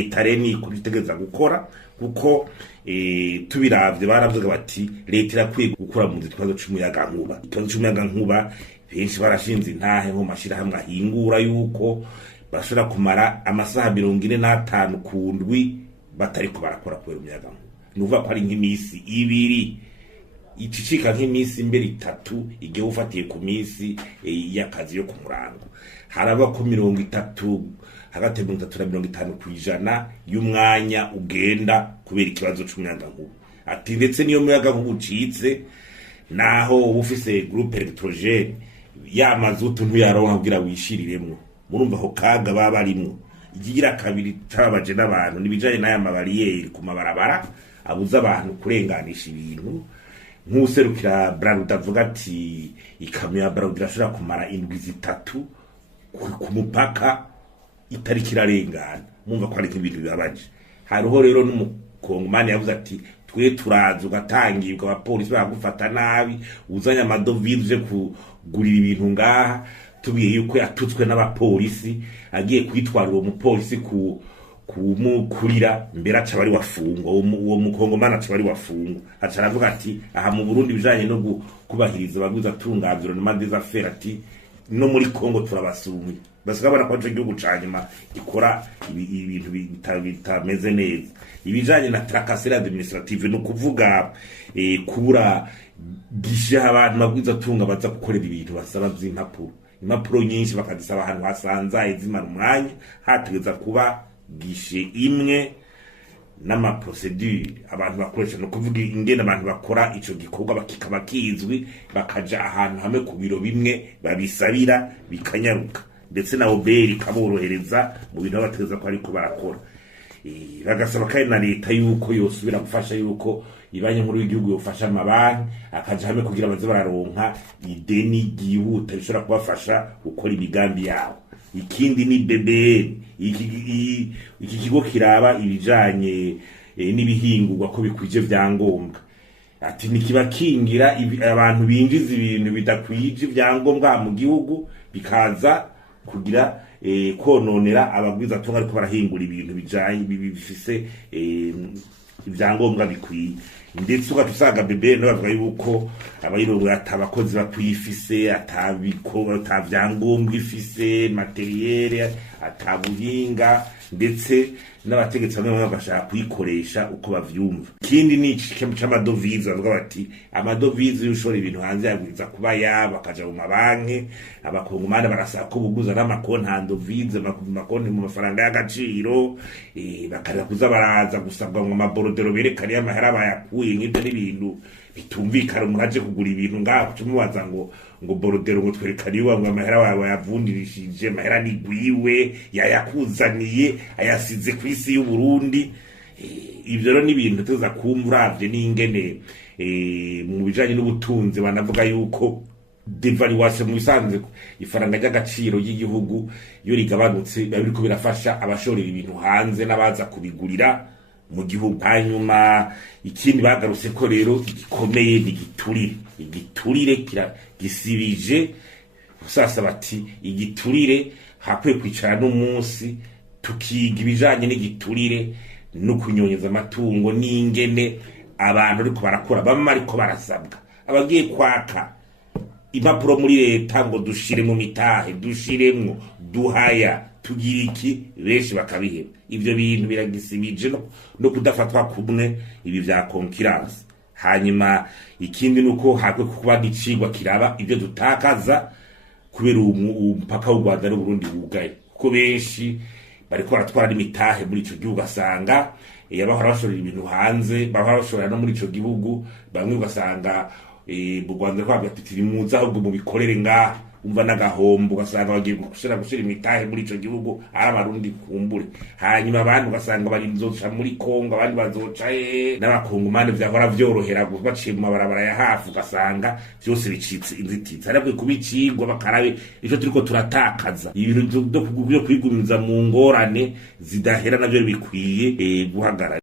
leta rero niko itegereza gukora kuko tubiravye baravuga bati leta irakwiye gukora mu ikibazo c'umuyagankuba. Ikibazo c'umuyagankuba benshi barashinze intahe nko mashirahamwe ahingura yuko bashobora kumara amasaha 45 ku ndwi batariko barakora kubera umuyagankuba. Nuvuga ko ari nk'imisi ibiri icicika nk'imisi mbere 3 igihe ufatiye ku misi y'akazi yo ku murango. Haraba ko 30 hagati 30 na 50% y'umwanya ugenda kubera ikibazo c'umuyagankuba. Ati ndetse niyo muyagankuba ucitse naho ufise groupe electrogène ya mazutu ntuyaronka kugira wishiriremwo. Murumva ho kaga baba barimwo. Igigira kabiri tabaje n'abantu nibijaye n'aya mabariyeri ku mabarabara abuza abantu kurenganisha ibintu. Nk'userukira Bralud avuga ati ikamyo ya Bralud irashobora kumara indwi 3 ku mupaka itari kirarengana. Mumva ko ari ibintu bibabaje. Hariho rero n'umukongomani yavuze ati twe turaza ugatangirwa abapolisi bagufata nabi uzanya amadovize kugurira ibintu ngaha tubiye yuko yatutswe n'abapolisi agiye kwitwarira uwo mupolisi kumukurira mbere aca bari wafungwa. Uwo mukongomani aca bari wafungwa. Aca aravuga ati aha mu Burundi bijanye no kubahiriza baguza tungaviro no des affaires ati no muri Kongo turabasumye. Basigabana ko cyo gihugu canyuma gikora ibintu bitameze neza. Ibijanye na tracasserie administrative no kuvuga kubura gisha abantu baguza tunga baza gukorera ibintu basaba by'impapuro. Impapuro nyinshi bakadisaba ahantu hasanzaye zimara umwanya hategeza kuba gishe imwe n'ama procedure abantu bakoresha no kuvuga ingene abantu bakora ico gikorwa bakikaba kizwi bakaja ahantu hamwe ku biro bimwe babisabira bikanyaruka ndetse na oberi kaborohereza mu bintu bategeza ko ariko barakora. Bagasaba kandi na leta yuko yosubira gufasha yuko ibanye nkuru y'igihugu yofasha amabanki akaja hamwe kugira baze bararonka ideni gihuta bishobora kubafasha gukora imigambi yabo. Ikindi ni BBN iki kigo kiraba ibijanye n'ibihingurwa ko bikwije vyangombwa. Ati nikibakingira abantu binjiza ibintu bidakwije vyangombwa mu gihugu bikaza kugira kononera abagwiza tunga ariko barahingura ibintu bijanye bifise ivyangombwa bikwiye. Ndetse ugatusanga BBN bavuga yuko abayirongo atabakozi bakwifise atabiko atavyangombwa ifise materiel atabuhinga ndetse n'abategetsi bamwe bagashaka kuyikoresha uko bavyumva. Ikindi ni c'amadovize bavuga bati amadovize yushora ibintu hanze yagwiza kuba yaba akaja mu mabanki abakongomani barasaba ko buguza n'amakonti handovize makonti mu mafaranga y'agaciro bakareka kuza baraza gusabwa mu maborodero berekana y'amahera bayakuye nk'ibyo n'ibintu bitumvikana. Muraje kugura ibintu ngaho tumubaza ngo borodero ngo twerekana iyo ngo amahera wawe yavundirishije amahera ni gwiwe yayakuzaniye ayasize ku isi y'u Burundi. Ivyo rero ni ibintu tuza kumvuravye n'ingene mu bijanye n'ubutunzi banavuga yuko devaluation mu bisanzwe ifaranga ry'agaciro y'igihugu yo rigabanutse biriko birafasha abashorera ibintu hanze n'abaza kubigurira mu gihugu. Hanyuma ikindi bagarutse ko rero gikomeye ni igiturire gisibije. Usasa bati igiturire hakwiye kwicara n'umunsi tukiga ibijanye n'igiturire no kunyonyeza amatungo n'ingene abantu ariko barakora bamwe ariko barasabwa abagiye kwaka impapuro muri leta ngo dushire mu mitahe dushiremwo duhaya tugira iki benshi bakabiheba. Ivyo bintu biragisibije no kudafatwa kumwe ibi vya concurrence. Hanyuma ikindi nuko hakwe kuba n'icigwa kiraba ivyo dutakaza kubera umupaka w'u Rwanda n'u Burundi wugaye kuko benshi bariko baratwara imitahe muri ico gihugu asanga yabahora bashorera ibintu hanze bahora bashorera no muri ico gihugu bamwe ugasanga mu Rwanda kwa gatitiri muza ahubwo mu bikorere ngaha umva n'agahombo ugasanga bagiye gushira imitahe muri ico gihugu ari abarundi kumbure. Hanyuma abantu ugasanga bari nzoca muri Kongo abandi bazoca n'abakongomani vyahora vyorohera baciye mu mabarabara ya hafi ugasanga vyose bicitse inzitizi. Ariko kubicigwa bakarabe ico turiko turatakaza ibintu byo kwigumiza mu ngorane zidahera navyo bikwiye guhagarara.